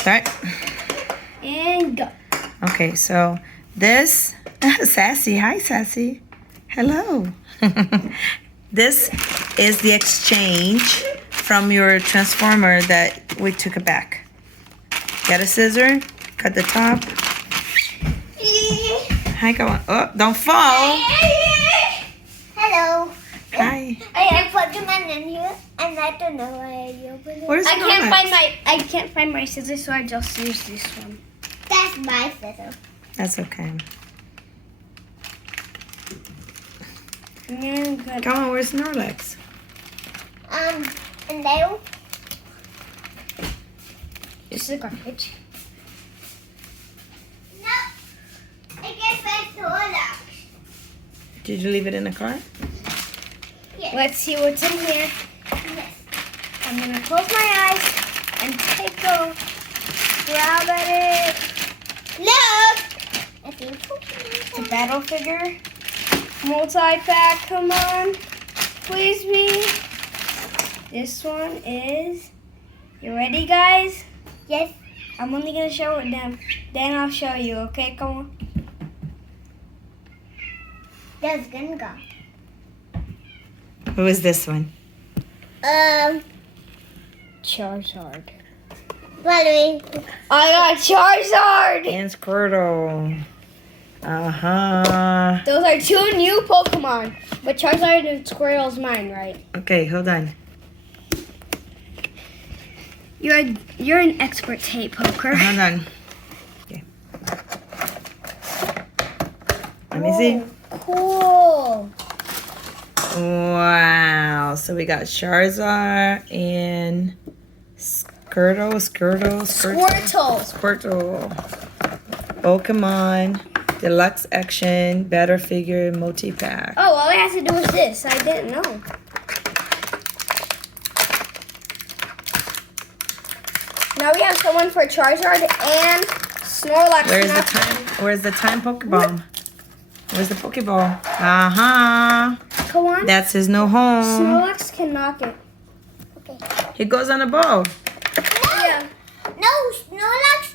start? And go. Okay, so this, Sassy, hi Sassy. Hello. This is the exchange from your transformer that we took it back. Get a scissor, cut the top. Hi, Kawan. Oh, don't fall. Hello. Hi. I have Pokemon in here, and I don't know why you open it. Where's I Snorlax? can't find my scissors, so I just use this one. That's my fiddle. That's okay. Yeah, good. Come on, where's Snorlax? And there. This is garbage. No. I guess that's Snorlax. Did you leave it in the car? Yes. Let's see what's in here. Yes. I'm gonna close my eyes and take a grab at it. Look. I think It's a battle figure. Multi-pack, come on. Please me. This one is... You ready, guys? Yes. I'm only gonna show it them. Then I'll show you, okay? Come on. That's gonna go. Who is this one? Charizard. Following. I got Charizard! And Squirtle. Uh-huh. Those are two new Pokemon. But Charizard and Squirtle's mine, right? Okay, hold on. You're an expert tape poker. Hold on. Okay. Let me see. Cool. Wow. So we got Charizard and Squirtle. Squirtle. Pokemon. Deluxe Action. Battle Figure. Multi-pack. Oh, all I have to do is this. I didn't know. Now we have someone for Charizard and Snorlax. Where's the time Pokeball? Where's the Pokeball? Uh-huh. Kawan? That's his new home. Snorlax can knock it. Okay. He goes on the ball. Yeah. No, Snorlax.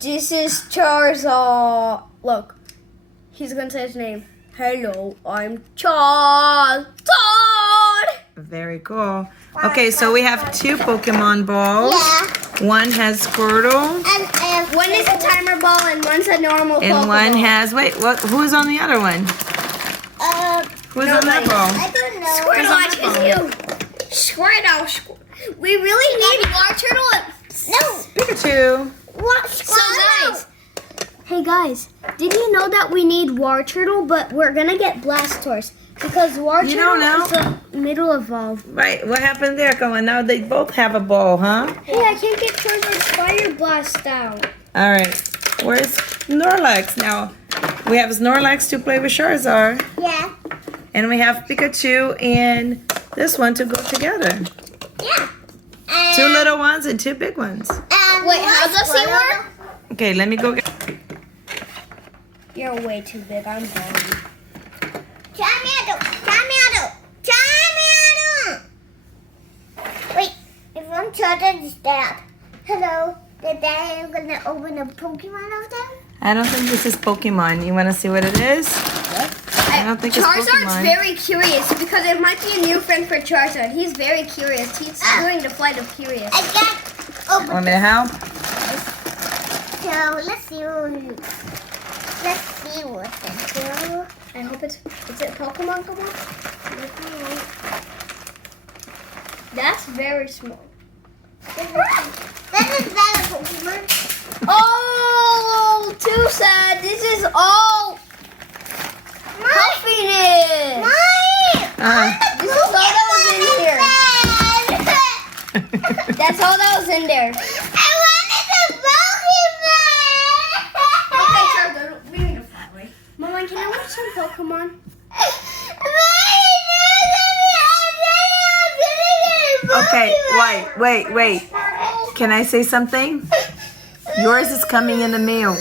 This is Charizard. Look. He's gonna say his name. Hello, I'm Charizard. Very cool. Okay, so we have two Pokemon balls. Yeah. One has Squirtle. And I have One is a timer ball and one's a normal And Pokeball. one has, wait, what? Who's on the other one? Who's on that ball? I don't know. Squirtle, I choose you. Squirtle. We really need Wartortle. No. Pikachu. What? So guys. Hey guys, did you know that we need Wartortle, but we're gonna get Blastoise because You don't know? Wartortle is the middle evolve. Right, what happened there, Kawan? Now they both have a ball, huh? Hey, I can't get Charizard's Fire Blast out. All right, where's Snorlax? Now, we have Snorlax to play with Charizard. Yeah. And we have Pikachu and this one to go together. Yeah. Two little ones and two big ones. Wait, how does he work? Okay, let me go get... You're way too big. I'm going. Wait, if I'm Charizard's dad. Hello. The dad is gonna open a Pokemon of them? I don't think this is Pokemon. You want to see what it is? I don't think it's Charizard's Pokemon. very curious because it might be a new friend for Charizard. He's very curious. He's doing the flight of curious. I can't open Want me to help? So let's see what's in here. I hope is it Pokemon? Come on. That's very small. That is not a Pokemon. Oh, too sad. This is all puffiness. This is all that was in here. That's all that was in there. I wanted a Pokemon. Okay, Charizard, we need to fly away. Mama, can I watch some Pokemon? Okay, wait. Can I say something? Yours is coming in the mail.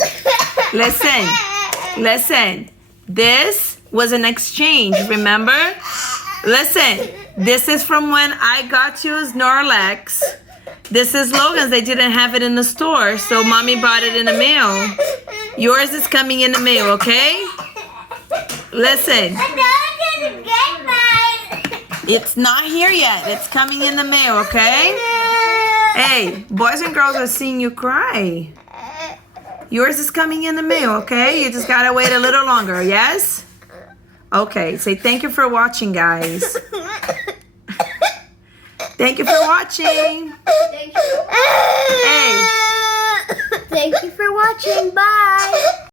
Listen. This was an exchange, remember? Listen, this is from when I got you Snorlax. This is Logan's. They didn't have it in the store, so mommy bought it in the mail. Yours is coming in the mail, okay? Listen. It's not here yet. It's coming in the mail, okay? Hey, boys and girls are seeing you cry. Yours is coming in the mail, okay? You just gotta wait a little longer, yes? Okay, say thank you for watching, guys. Thank you for watching. Thank you. Hey. Thank you for watching. Bye.